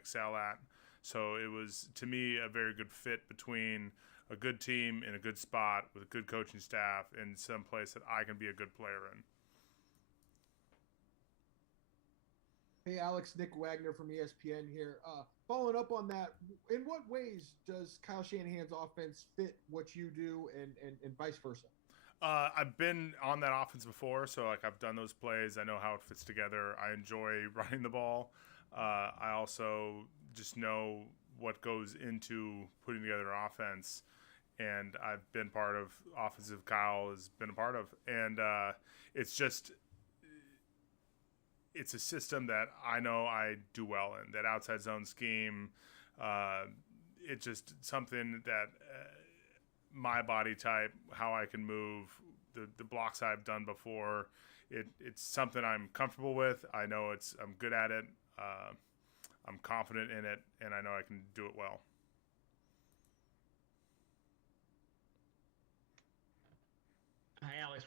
excel at. So it was, to me, a very good fit between a good team in a good spot with a good coaching staff and some place that I can be a good player in. Hey, Alex, Nick Wagner from ESPN here. Following up on that, in what ways does Kyle Shanahan's offense fit what you do, and vice versa? I've been on that offense before, so like I've done those plays. I know how it fits together. I enjoy running the ball. I also just know what goes into putting together an offense, and I've been part of offensive. Kyle has been a part of, and it's just it's a system that I know I do well in. That outside zone scheme, uh, it's just something that my body type, how I can move, the blocks I've done before. It's something I'm comfortable with. I know I'm good at it. I'm confident in it, and I know I can do it well. Hi, Alex.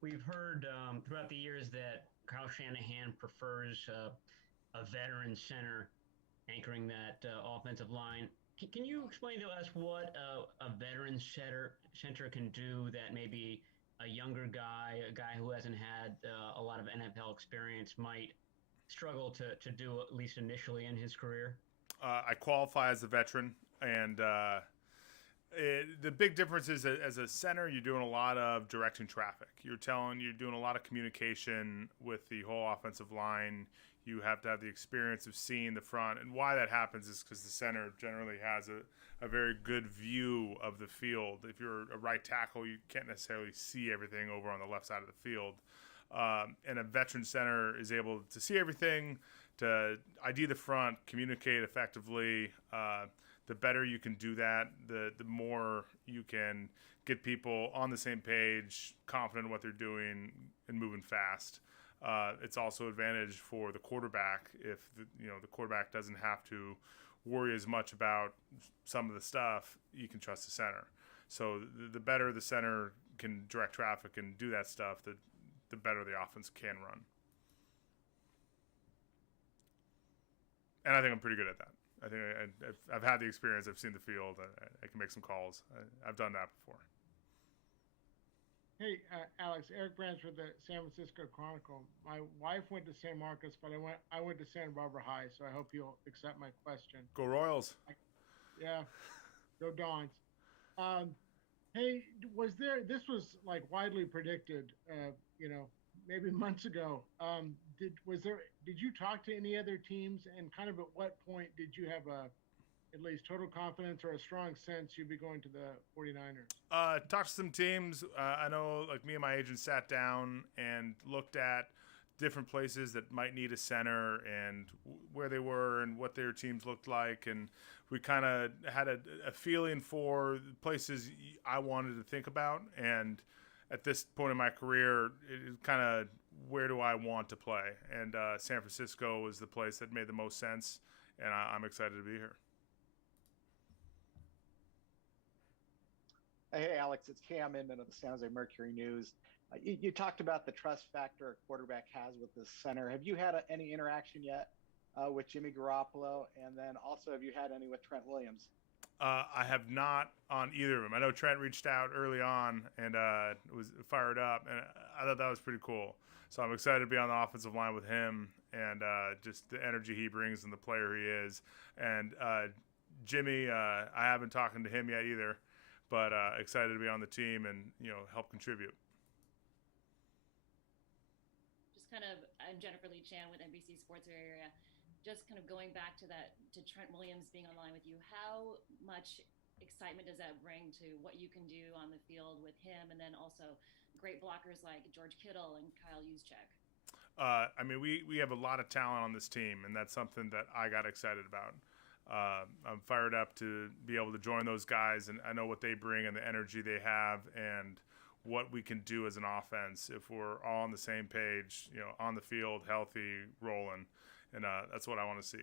We've heard throughout the years that Kyle Shanahan prefers a veteran center anchoring that offensive line. Can you explain to us what a veteran center can do that maybe a younger guy, a guy who hasn't had a lot of NFL experience, might struggle to do at least initially in his career? I qualify as a veteran, and the big difference is that as a center, you're doing a lot of directing traffic. You're doing a lot of communication with the whole offensive line. You have to have the experience of seeing the front. And why that happens is because the center generally has a very good view of the field. If you're a right tackle, you can't necessarily see everything over on the left side of the field. And a veteran center is able to see everything, to ID the front, communicate effectively. The better you can do that, the more you can get people on the same page, confident in what they're doing, and moving fast. It's also an advantage for the quarterback if the quarterback doesn't have to worry as much about some of the stuff. You can trust the center. So the better the center can direct traffic and do that stuff, the better the offense can run. And I think I'm pretty good at that. I think I've had the experience. I've seen the field. I can make some calls. I've done that before. Hey, Alex, Eric Branch with the San Francisco Chronicle. My wife went to San Marcos, but I went to Santa Barbara High, so I hope you'll accept my question. Go Royals. I, yeah, go Dons. Um, hey, was there? This was like widely predicted. Maybe months ago. Did you talk to any other teams, and kind of at what point did you have a at least total confidence or a strong sense you'd be going to the 49ers? Talked to some teams. I know, like me and my agent sat down and looked at different places that might need a center and where they were and what their teams looked like, and we kind of had a feeling for places I wanted to think about. And at this point in my career, it is kind of where do I want to play? And San Francisco was the place that made the most sense, and I'm excited to be here. Hey, Alex, it's Cam Inman of the San Jose Mercury News. You talked about the trust factor a quarterback has with the center. Have you had any interaction yet with Jimmy Garoppolo? And then also, have you had any with Trent Williams? I have not on either of them. I know Trent reached out early on and was fired up, and I thought that was pretty cool. So I'm excited to be on the offensive line with him and just the energy he brings and the player he is. And Jimmy, I haven't talked to him yet either, but excited to be on the team and help contribute. Just kind of, I'm Jennifer Lee Chan with NBC Sports Area. Just kind of going back to that, to Trent Williams being online with you, how much excitement does that bring to what you can do on the field with him, and then also great blockers like George Kittle and Kyle Juszczyk? I mean, we have a lot of talent on this team, and that's something that I got excited about. I'm fired up to be able to join those guys, and I know what they bring and the energy they have, and what we can do as an offense if we're all on the same page, on the field, healthy, rolling, and that's what I want to see.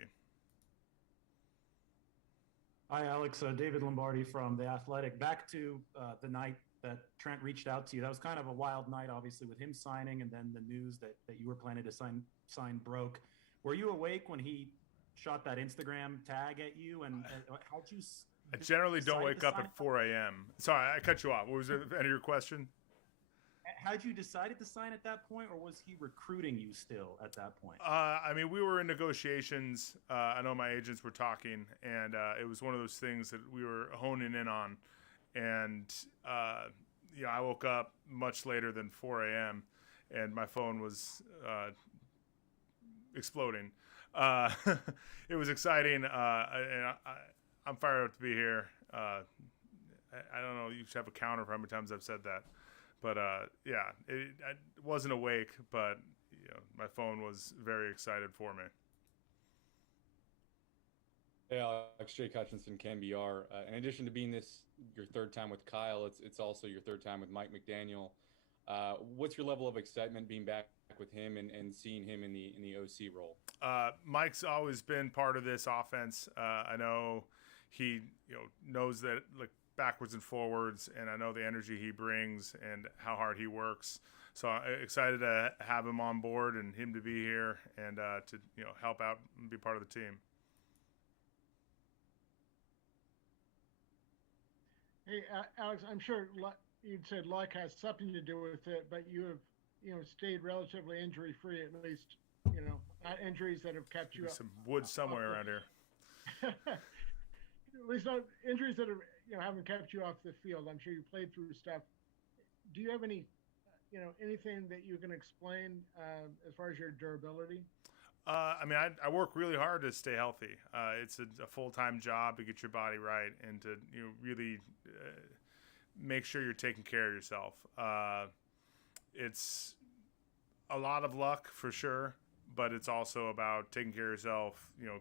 Hi, Alex. David Lombardi from The Athletic. Back to the night that Trent reached out to you. That was kind of a wild night, obviously, with him signing and then the news that you were planning to sign broke. Were you awake when he shot that Instagram tag at you, and how'd you? I generally don't decide wake to up sign at 4 a.m. Sorry, I cut you off. What was the end of your question? Had you decided to sign at that point, or was he recruiting you still at that point? I mean, we were in negotiations. I know my agents were talking, and it was one of those things that we were honing in on. And I woke up much later than 4 a.m. and my phone was exploding. It was exciting, and I'm fired up to be here. I don't know. You should have a counter for how many times I've said that. But I wasn't awake, but my phone was very excited for me. Hey, Alex, Jake Hutchinson, KNBR. In addition to being your third time with Kyle, it's also your third time with Mike McDaniel. What's your level of excitement being back with him and seeing him in the OC role? Mike's always been part of this offense. I know he knows that backwards and forwards, and I know the energy he brings and how hard he works. So I'm excited to have him on board and him to be here and to help out and be part of the team. Hey, Alex, I'm sure you'd said luck has something to do with it, but you have stayed relatively injury-free, at least, not injuries that have kept you up. Some wood somewhere around here. At least not injuries that are, haven't kept you off the field. I'm sure you played through stuff. Do you have any, anything that you can explain as far as your durability? I mean, I work really hard to stay healthy. It's a full-time job to get your body right and to really make sure you're taking care of yourself. It's a lot of luck for sure, but it's also about taking care of yourself.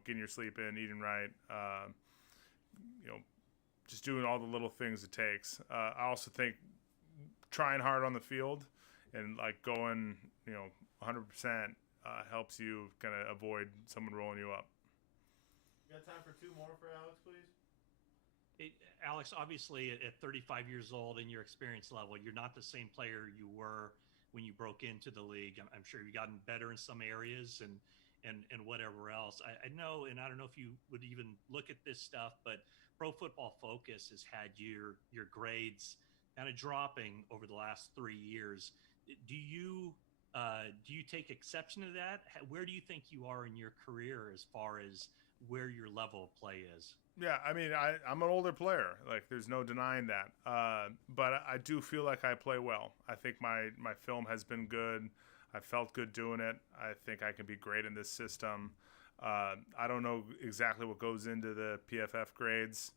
Getting your sleep in, eating right. Just doing all the little things it takes. I also think trying hard on the field and going, 100%. Helps you kind of avoid someone rolling you up. You got time for two more for Alex, please? Alex, obviously at 35 years old and your experience level, you're not the same player you were when you broke into the league. I'm sure you've gotten better in some areas and whatever else. I know, and I don't know if you would even look at this stuff, but Pro Football Focus has had your grades kind of dropping over the last 3 years. Do you take exception to that? Where do you think you are in your career as far as where your level of play is? Yeah, I mean, I'm an older player. There's no denying that. But I do feel like I play well. I think my film has been good. I felt good doing it. I think I can be great in this system. I don't know exactly what goes into the PFF grades,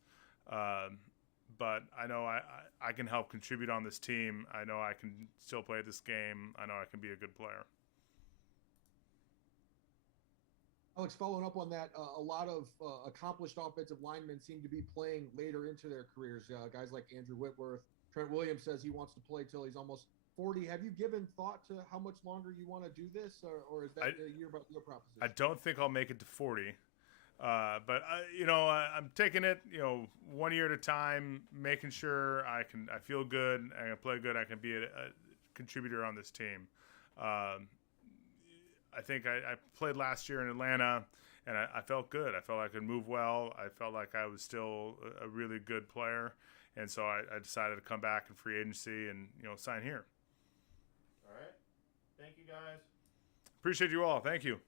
but I know I can help contribute on this team. I know I can still play this game. I know I can be a good player. Alex, following up on that, a lot of accomplished offensive linemen seem to be playing later into their careers. Guys like Andrew Whitworth. Trent Williams says he wants to play till he's almost 40. Have you given thought to how much longer you want to do this, or is that a year by year proposition? I don't think I'll make it to 40. But I'm taking it, 1 year at a time, making sure I feel good, I can play good, I can be a contributor on this team. I think I played last year in Atlanta, and I felt good. I felt I could move well. I felt like I was still a really good player, and so I decided to come back in free agency and sign here. All right. Thank you, guys. Appreciate you all. Thank you.